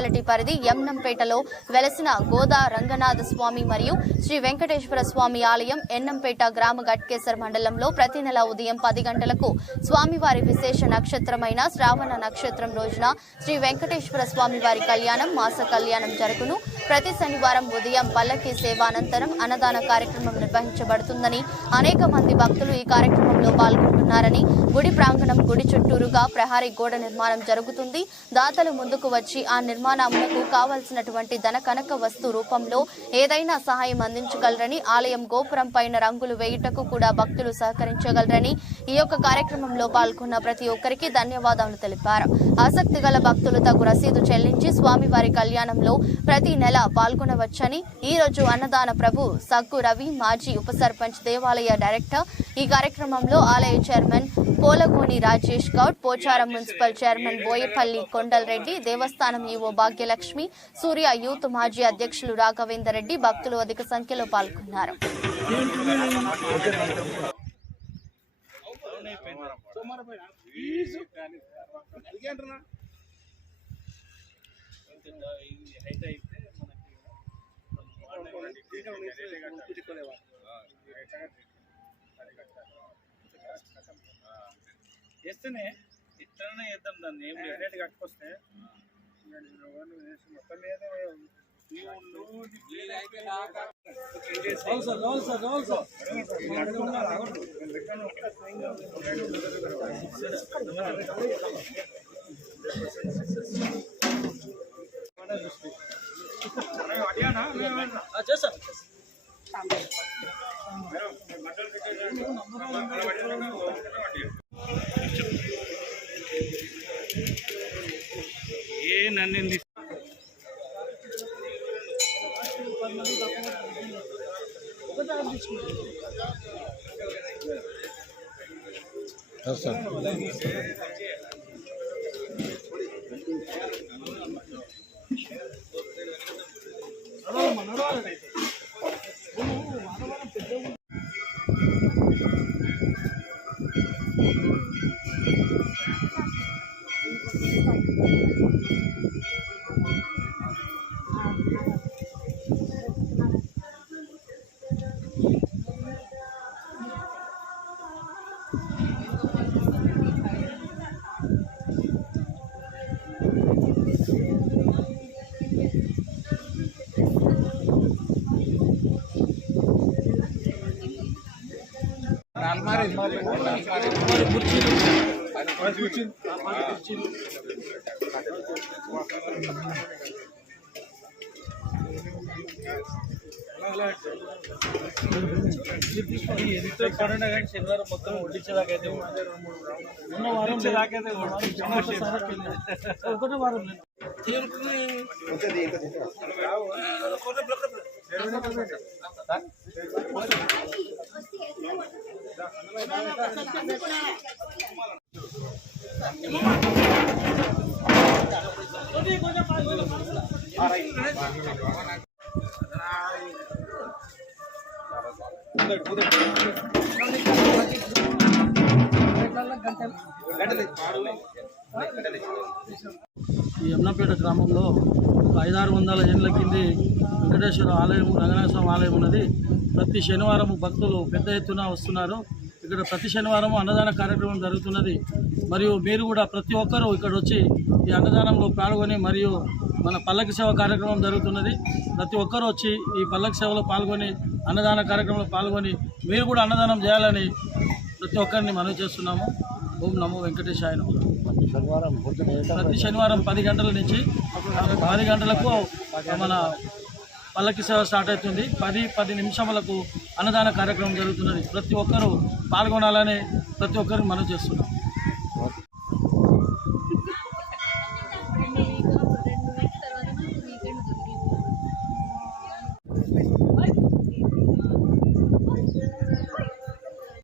Municipality పరిధి ఎమ్నంపేటలో వెలసిన గోదా రంగనాథ స్వామి మరియు శ్రీ వెంకటేశ్వర స్వామి ఆలయం ఎన్నంపేట గ్రామ గట్కేసర్ మండలంలో ప్రతి నెల ఉదయం 10 గంటలకు స్వామివారి విశేష నక్షత్రమైన శ్రావణ నక్షత్రం రోజున శ్రీ వెంకటేశ్వర స్వామివారి కళ్యాణం మాస కళ్యాణం జరుగును. ప్రతి శనివారం ఉదయం పల్లకి సేవ అనంతరం అన్నదాన కార్యక్రమం నిర్వహించబడుతుందని, అనేక మంది భక్తులు ఈ కార్యక్రమంలో పాల్గొంటున్నారని, గుడి ప్రాంగణం గుడి చుట్టూరుగా ప్రహరీ గోడ నిర్మాణం జరుగుతుంది. దాతలు ముందుకు వచ్చి ఆ నిర్మాణములకు కావాల్సినటువంటి ధన కనక వస్తు రూపంలో ఏదైనా సహాయం అందించగలరని, ఆలయం గోపురం పైన రంగులు వేయుటకు కూడా భక్తులు సహకరించగలరని ఈ యొక్క కార్యక్రమంలో పాల్గొన్న ప్రతి ఒక్కరికి ధన్యవాదాలు తెలిపారు. ఆసక్తి గల భక్తులు తగు రసీదు చెల్లించి స్వామివారి కళ్యాణంలో ప్రతి నెల పాల్గొనవచ్చని ఈ రోజు అన్నదాన ప్రభు సగ్గు రవి, మాజీ ఉప సర్పంచ్, దేవాలయ డైరెక్టర్, ఈ కార్యక్రమంలో ఆలయ chairman Polagoni Rajesh Goud, Pocharam municipal chairman Boyapalli Kondal Reddy, దేవస్థానం ఈవో భాగ్యలక్ష్మి, సూర్య యూత్ మాజీ అధ్యక్షులు రాఘవేందర్ రెడ్డి భక్తులు అధిక సంఖ్యలో పాల్గొన్నారు. చేస్తేనే ఇట్లనే చేద్దాం, దాన్ని ఏం రేట్ కట్టుకొస్తే మొత్తం మీద చేస్తాను. ఏ నన్ను ఎంతో పడినా కానీ శనివారం మొత్తం వడ్డించేదాకైతే ఉన్న వారం దాకైతే ఒకటే వారం ఈ ఎమ్నంపేట గ్రామంలో ఒక 500-600 ఏళ్ల కింది వెంకటేశ్వర ఆలయం, రంగనాథ స్వామి ఆలయం ఉన్నది. ప్రతి శనివారం భక్తులు పెద్ద ఎత్తున వస్తున్నారు. ఇక్కడ ప్రతి శనివారం అన్నదాన కార్యక్రమం జరుగుతున్నది. మరియు మీరు కూడా ప్రతి ఒక్కరూ ఇక్కడ వచ్చి ఈ అన్నదానంలో పాల్గొని, మరియు మన పల్లకి సేవ కార్యక్రమం జరుగుతున్నది. ప్రతి ఒక్కరూ వచ్చి ఈ పల్లకి సేవలో పాల్గొని, అన్నదాన కార్యక్రమంలో పాల్గొని మీరు కూడా అన్నదానం చేయాలని ప్రతి ఒక్కరిని మనవి చేస్తున్నాము. ఓం నమో వెంకటేశాయ నమః. ప్రతి శనివారం 10 గంటల నుంచి 10 గంటలకు మన పల్లకి సేవ స్టార్ట్ అవుతుంది. 10 నిమిషములకు అన్నదాన కార్యక్రమం జరుగుతున్నది. ప్రతి ఒక్కరూ పాల్గొనాలని ప్రతి ఒక్కరికి మనవి చేస్తున్నాం.